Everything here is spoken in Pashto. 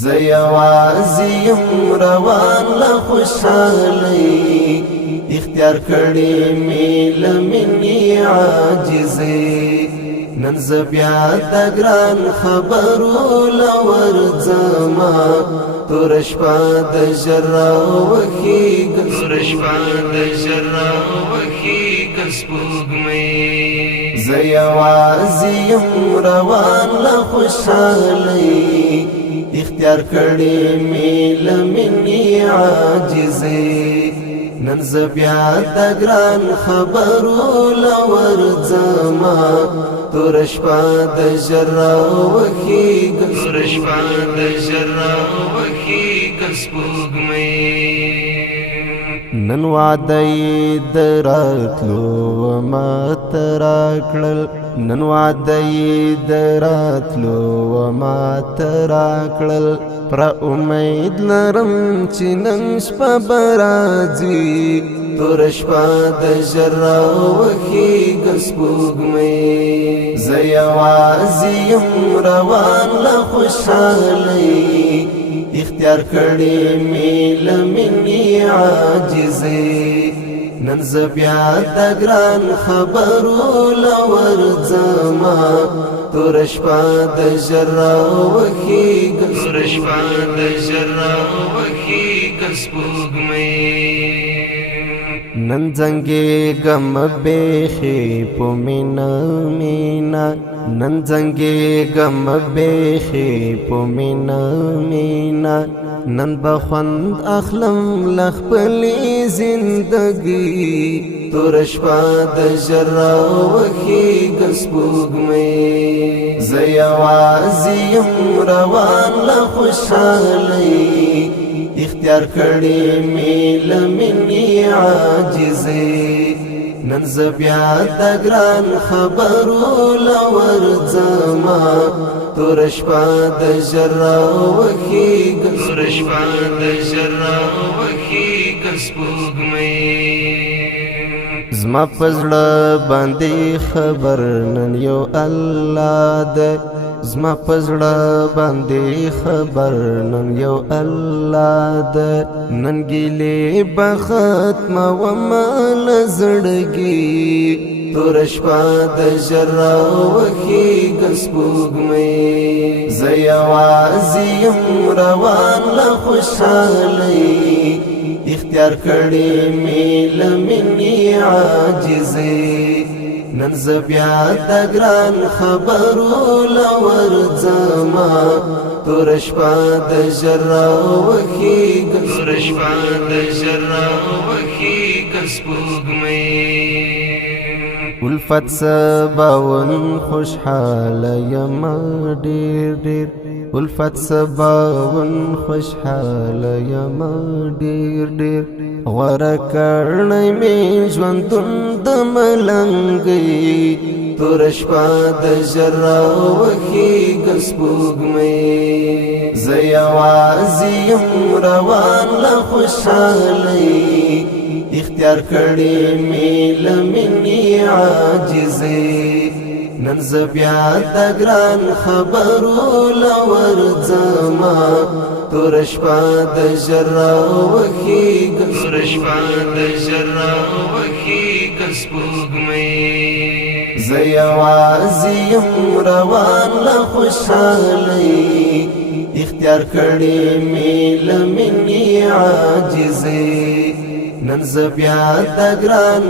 زه یوازې یم روان له خوشحالۍ، اختیار کړې مې له مینې عاجزۍ. نن زه بیا د ګران خبرو له ورځمه، توره شپه د ژر راوخېږه سپوږمۍ. زه یوازې یم روان له خوشحالۍ، اختیار کړې مې له مینې عاجزۍ. نن زه بیا د ګران خبرو له ورځمه، توره شپه د ژر راوخېږه سپوږمۍ. نن وعده یې د راتلو ماته راکړل، نن وعده یې د راتلو ماته راکړل. پر امید لرم چې نن شپه به راځي، توره شپه د ژر راوخېږه سپوږمۍ. زه یوازې یم روان له خوشحالۍ، اختیار کړې مې له مینې عاجزۍ. نن زه بیا د ګران خبرو له ورځمه، توره شپه د ژر راوخېږه سپوږمۍ. نن زنګېږم بیخي په مینه مینه، نن زنګېږم بیخي په مینه مینه. نن به خوند اخلم له خپلې زندګۍ، توره شپه د ژر راوخېږه سپوږمۍ. زه یوازې یم روان له خوشحالۍ، اختیار کړې مې له مینې عاجزۍ. نن زه بیا د ګران خبرو له ورځمه، توره شپه د ژر راوخېږه سپوږمۍ. زما په زړه باندې خبر نن یو الله ده، زما په زړه باندې خبر نن یو الله ده. نن ګیلې به ختمومه له زړګي، توره شپه د ژر راوخېږه سپوږمۍ. زه یوازې یم روان له خوشحالۍ، اختیار کړې مې له مینې عاجزۍ. نن زه بیا د ګران خبرو له ورځمه، توره شپه د ژر راوخېږه سپوږمۍ. الفت سباون خوشحاله یم ډېر ډېر، الفت سباون خوشحاله یم ډېر ډېر. غوره کړی مې ژوندون د ملنګۍ، توره شپه د ژر راوخېږه سپوږمۍ. زه یوازې یم روان له خوشحالۍ، اختیار کړې مې له مینې عاجزۍ. نن زه بیا د ګران خبرو له ورځمه، توره شپه د ژر راوخېږه سپوږمۍ. زه یوازې یم روان له خوشحالۍ، اختیار کړې مې له مینې عاجزۍ. نن زه بیا د ګران